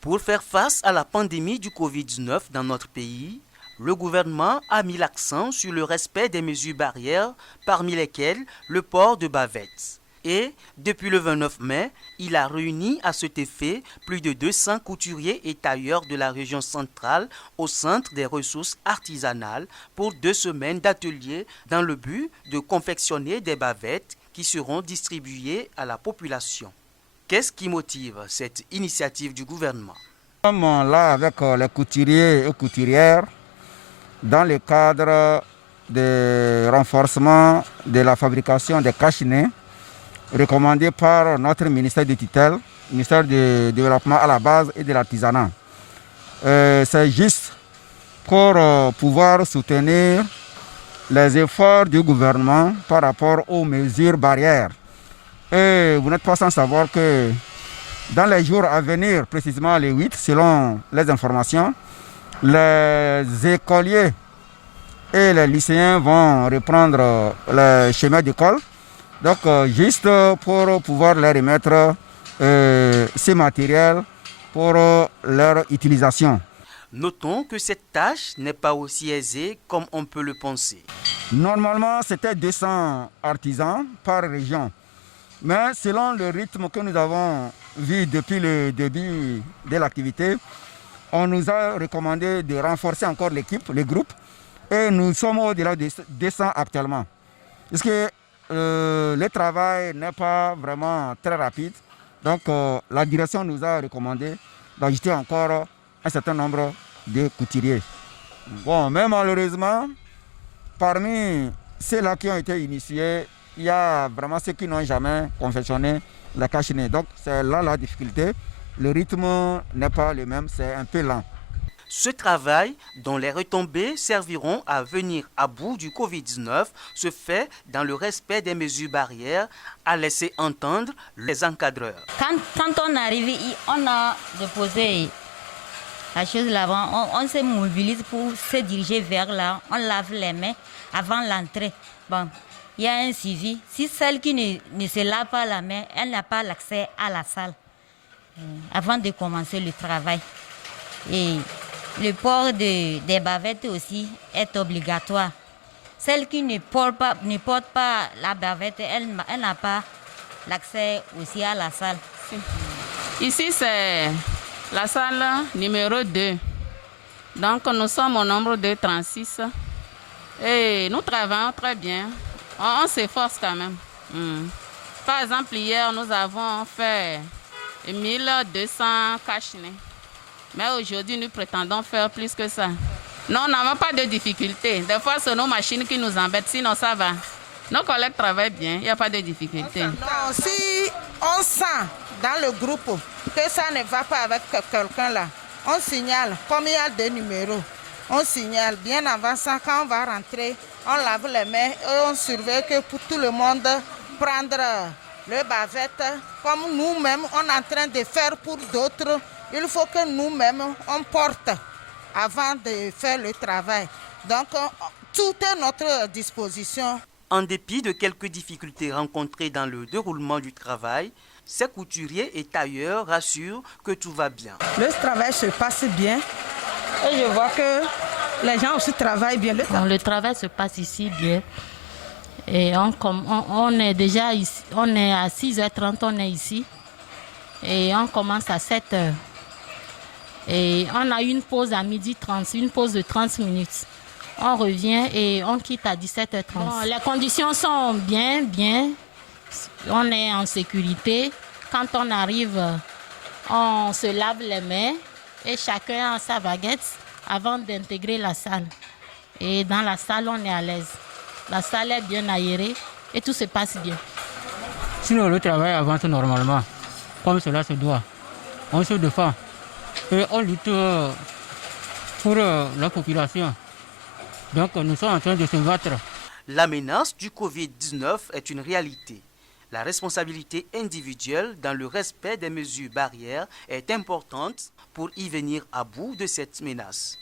Pour faire face à la pandémie du Covid-19 dans notre pays, le gouvernement a mis l'accent sur le respect des mesures barrières, parmi lesquelles le port de bavettes. Et, depuis le 29 mai, il a réuni à cet effet plus de 200 couturiers et tailleurs de la région centrale au Centre des ressources artisanales pour 2 semaines d'ateliers dans le but de confectionner des bavettes qui seront distribuées à la population. Qu'est-ce qui motive cette initiative du gouvernement? Nous sommes là avec les couturiers et couturières dans le cadre du renforcement de la fabrication des cache-nez recommandé par notre ministère de tutelle, ministère du développement à la base et de l'artisanat. C'est juste pour pouvoir soutenir les efforts du gouvernement par rapport aux mesures barrières. Et vous n'êtes pas sans savoir que dans les jours à venir, précisément les 8, selon les informations, les écoliers et les lycéens vont reprendre le chemin d'école. Donc, juste pour pouvoir leur remettre ces matériels pour leur utilisation. Notons que cette tâche n'est pas aussi aisée comme on peut le penser. Normalement, c'était 200 artisans par région. Mais selon le rythme que nous avons vu depuis le début de l'activité, on nous a recommandé de renforcer encore l'équipe, les groupes, et nous sommes au-delà de 200 actuellement. Parce que le travail n'est pas vraiment très rapide, donc la direction nous a recommandé d'ajouter encore un certain nombre de couturiers. Bon, mais malheureusement, parmi ceux-là qui ont été initiés, il y a vraiment ceux qui n'ont jamais confectionné la cache-nez. Donc c'est là la difficulté. Le rythme n'est pas le même, c'est un peu lent. Ce travail, dont les retombées serviront à venir à bout du Covid-19, se fait dans le respect des mesures barrières, a laissé entendre les encadreurs. Quand on arrive, on a déposé la chose là-bas, on se mobilise pour se diriger vers là, on lave les mains avant l'entrée. Bon, il y a un suivi. Si celle qui ne se lave pas la main, elle n'a pas l'accès à la salle avant de commencer le travail. Et le port des bavettes aussi est obligatoire. Celle qui ne porte pas la bavette, elle n'a pas l'accès aussi à la salle. Ici, c'est la salle numéro 2. Donc, nous sommes au nombre de 36. Et nous travaillons très bien. On s'efforce quand même. Par exemple, hier, nous avons fait 1200 cache-nez. Mais aujourd'hui, nous prétendons faire plus que ça. Non, nous n'avons pas de difficultés. Des fois, c'est nos machines qui nous embêtent, sinon ça va. Nos collègues travaillent bien, il n'y a pas de difficultés. Non, si on sent dans le groupe que ça ne va pas avec quelqu'un là, on signale, comme il y a 2 numéros, on signale bien avant ça, quand on va rentrer, on lave les mains et on surveille que pour tout le monde prendre le bavette, comme nous-mêmes, on est en train de faire pour d'autres. Il faut que nous-mêmes, on porte avant de faire le travail. Donc, tout est à notre disposition. En dépit de quelques difficultés rencontrées dans le déroulement du travail, ces couturiers et tailleurs rassurent que tout va bien. Le travail se passe bien et je vois que les gens aussi travaillent bien. Le travail se passe ici bien. Et on est déjà ici, on est à 6h30, on est ici. Et on commence à 7h. Et on a une pause à 12h30, une pause de 30 minutes. On revient et on quitte à 17h30. Bon, les conditions sont bien. On est en sécurité. Quand on arrive, on se lave les mains et chacun a sa baguette avant d'intégrer la salle. Et dans la salle, on est à l'aise. La salle est bien aérée et tout se passe bien. Sinon, le travail avance normalement, comme cela se doit. On se défend et on lutte pour la population. Donc, nous sommes en train de se battre. La menace du Covid-19 est une réalité. La responsabilité individuelle dans le respect des mesures barrières est importante pour y venir à bout de cette menace.